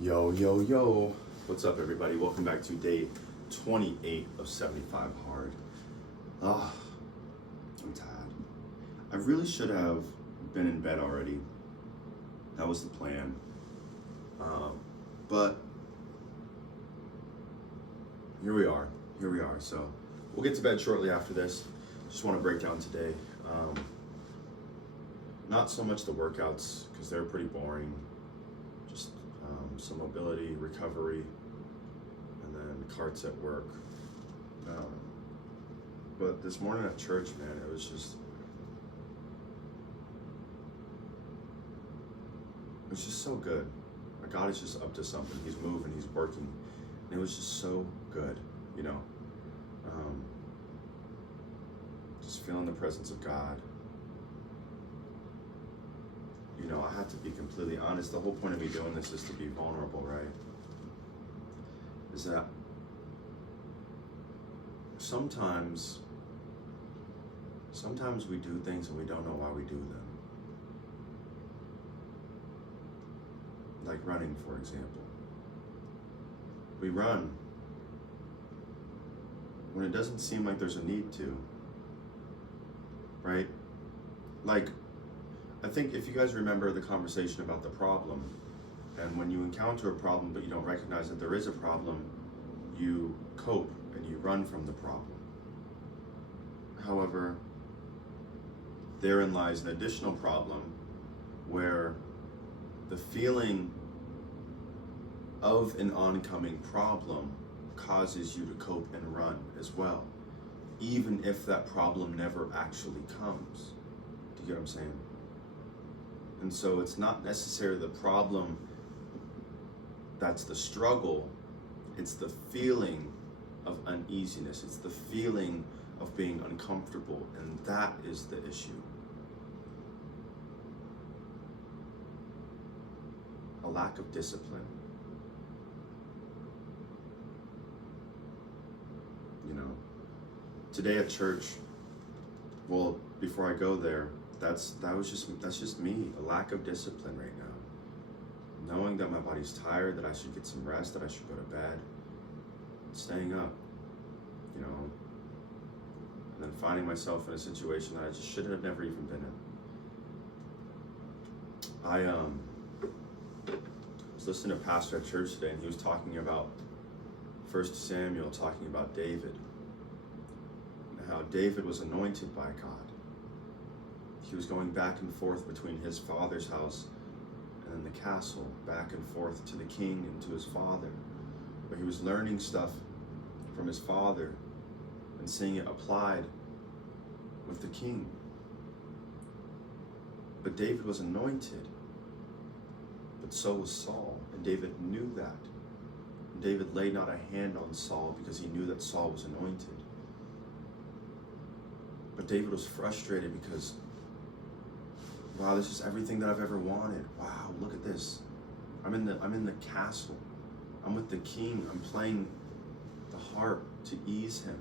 Yo, yo, yo. What's up, everybody? Welcome back to day 28 of 75 Hard. Ah, I'm tired. I really should have been in bed already. That was the plan. But here we are. So we'll get to bed shortly after this. Just want to break down today. Not so much the workouts, because they're pretty boring. Just some mobility, recovery, and then carts at work. But this morning at church, man, it was just so good. God is just up to something. He's moving, he's working. And it was just so good, you know. Just feeling the presence of God. You know, I have to be completely honest. The whole point of me doing this is to be vulnerable, right? Is that sometimes we do things and we don't know why we do them. Like running, for example. We run when it doesn't seem like there's a need to, right? Like, I think if you guys remember the conversation about the problem, and when you encounter a problem but you don't recognize that there is a problem, you cope and you run from the problem. However, therein lies an additional problem where the feeling of an oncoming problem causes you to cope and run as well, even if that problem never actually comes. Do you get what I'm saying? And so it's not necessarily the problem that's the struggle, it's the feeling of uneasiness, it's the feeling of being uncomfortable, and that is the issue. A lack of discipline. You know, today at church, well, before I go there, that's just me, a lack of discipline right now. Knowing that my body's tired, that I should get some rest, that I should go to bed, staying up, you know, and then finding myself in a situation that I just should have never even been in. I was listening to a pastor at church today, and he was talking about 1 Samuel, talking about David, and how David was anointed by God. He was going back and forth between his father's house and then the castle, back and forth to the king and to his father. But he was learning stuff from his father and seeing it applied with the king. But David was anointed, but so was Saul, and David knew that. And David laid not a hand on Saul because he knew that Saul was anointed. But David was frustrated because, wow, this is everything that I've ever wanted. Wow, look at this. I'm in the castle. I'm with the king. I'm playing the harp to ease him.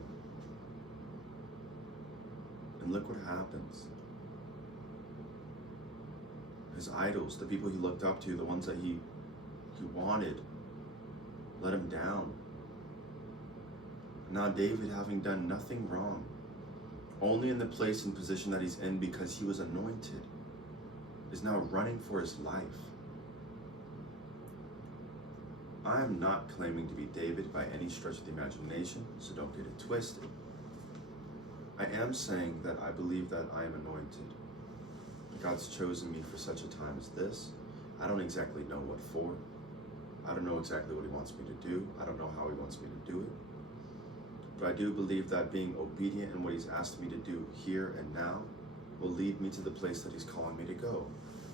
And look what happens. His idols, the people he looked up to, the ones that he wanted, let him down. Now David, having done nothing wrong, only in the place and position that he's in because he was anointed, is now running for his life. I am not claiming to be David by any stretch of the imagination, so don't get it twisted. I am saying that I believe that I am anointed. God's chosen me for such a time as this. I don't exactly know what for. I don't know exactly what he wants me to do. I don't know how he wants me to do it. But I do believe that being obedient in what he's asked me to do here and now will lead me to the place that he's calling me to go.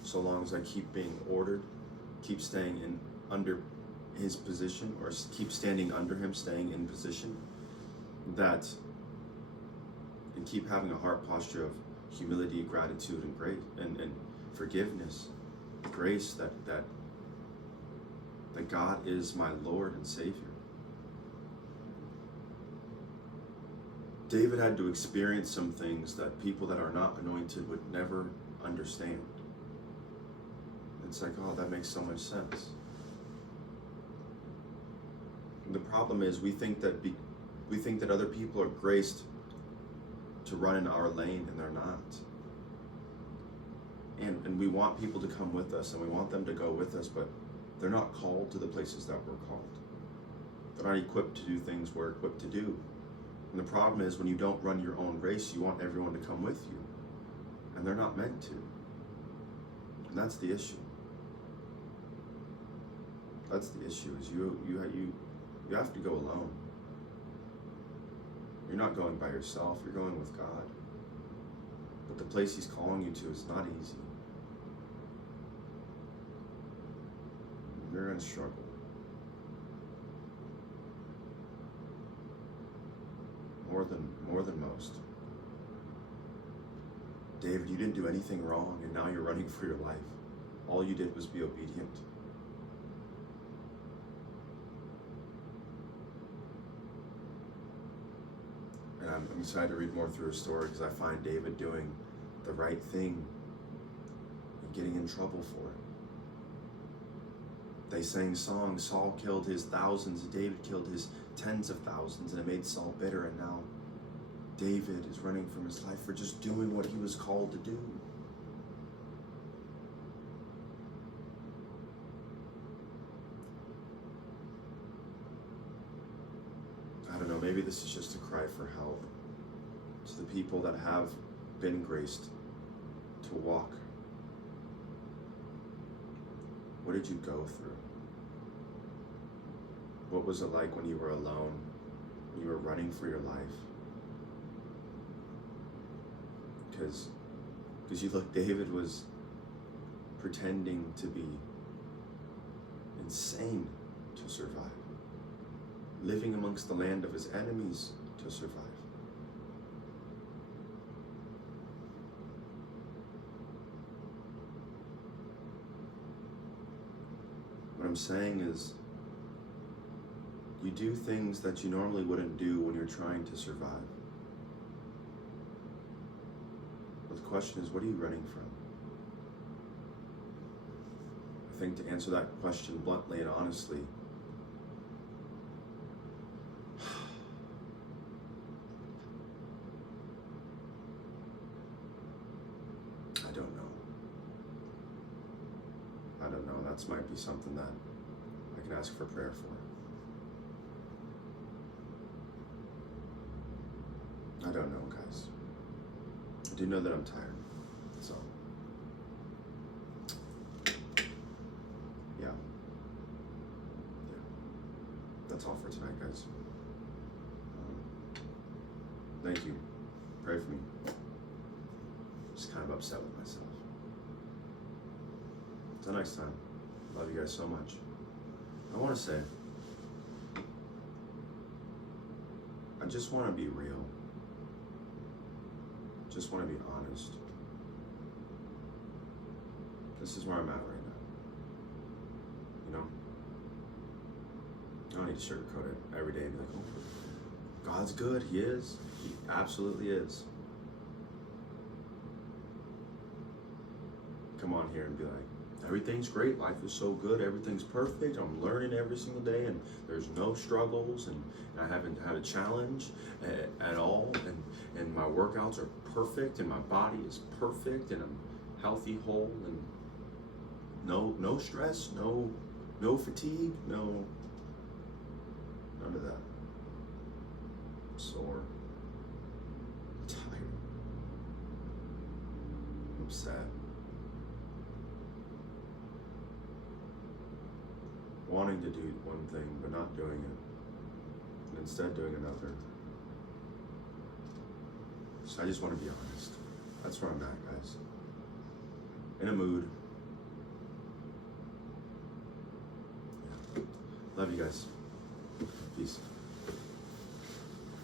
So long as I keep being ordered, keep staying in under his position, or keep standing under him, staying in position, that, and keep having a heart posture of humility, gratitude, and grace, and forgiveness, grace, that God is my Lord and Savior. David had to experience some things that people that are not anointed would never understand. It's like, oh, that makes so much sense. And the problem is we think that other people are graced to run in our lane, and they're not. And we want people to come with us, and we want them to go with us, but they're not called to the places that we're called. They're not equipped to do things we're equipped to do. And the problem is when you don't run your own race, you want everyone to come with you. And they're not meant to. And that's the issue. That's the issue, is you have to go alone. You're not going by yourself, you're going with God. But the place He's calling you to is not easy. You're going to struggle. More than most. David, you didn't do anything wrong, and now you're running for your life. All you did was be obedient. And I'm excited to read more through her story because I find David doing the right thing and getting in trouble for it. They sang songs. Saul killed his thousands, David killed his tens of thousands, and it made Saul bitter, and now David is running from his life for just doing what he was called to do. I don't know, maybe this is just a cry for help to the people that have been graced to walk. What did you go through? What was it like when you were alone, when you were running for your life? Because you look, David was pretending to be insane to survive, living amongst the land of his enemies to survive. What I'm saying is, you do things that you normally wouldn't do when you're trying to survive. But the question is, what are you running from? I think to answer that question bluntly and honestly, I don't know. That might be something that I can ask for prayer for. I don't know, guys. I do know that I'm tired, so yeah. That's all for tonight, guys. Thank you. Pray for me. Just kind of upset with myself. Until next time, love you guys so much. I want to say, I just want to be real. Just want to be honest. This is where I'm at right now. You know? I don't need to sugarcoat it every day and be like, oh, God's good. He is. He absolutely is. Come on here and be like, everything's great. Life is so good. Everything's perfect. I'm learning every single day, and there's no struggles, and I haven't had a challenge at all, and my workouts are perfect, and my body is perfect, and I'm healthy, whole, and no stress, no fatigue, none of that. I'm sore, I'm tired, I'm upset. Wanting to do one thing but not doing it, and instead doing another. So I just want to be honest. That's where I'm at, guys. In a mood. Yeah. Love you guys. Peace.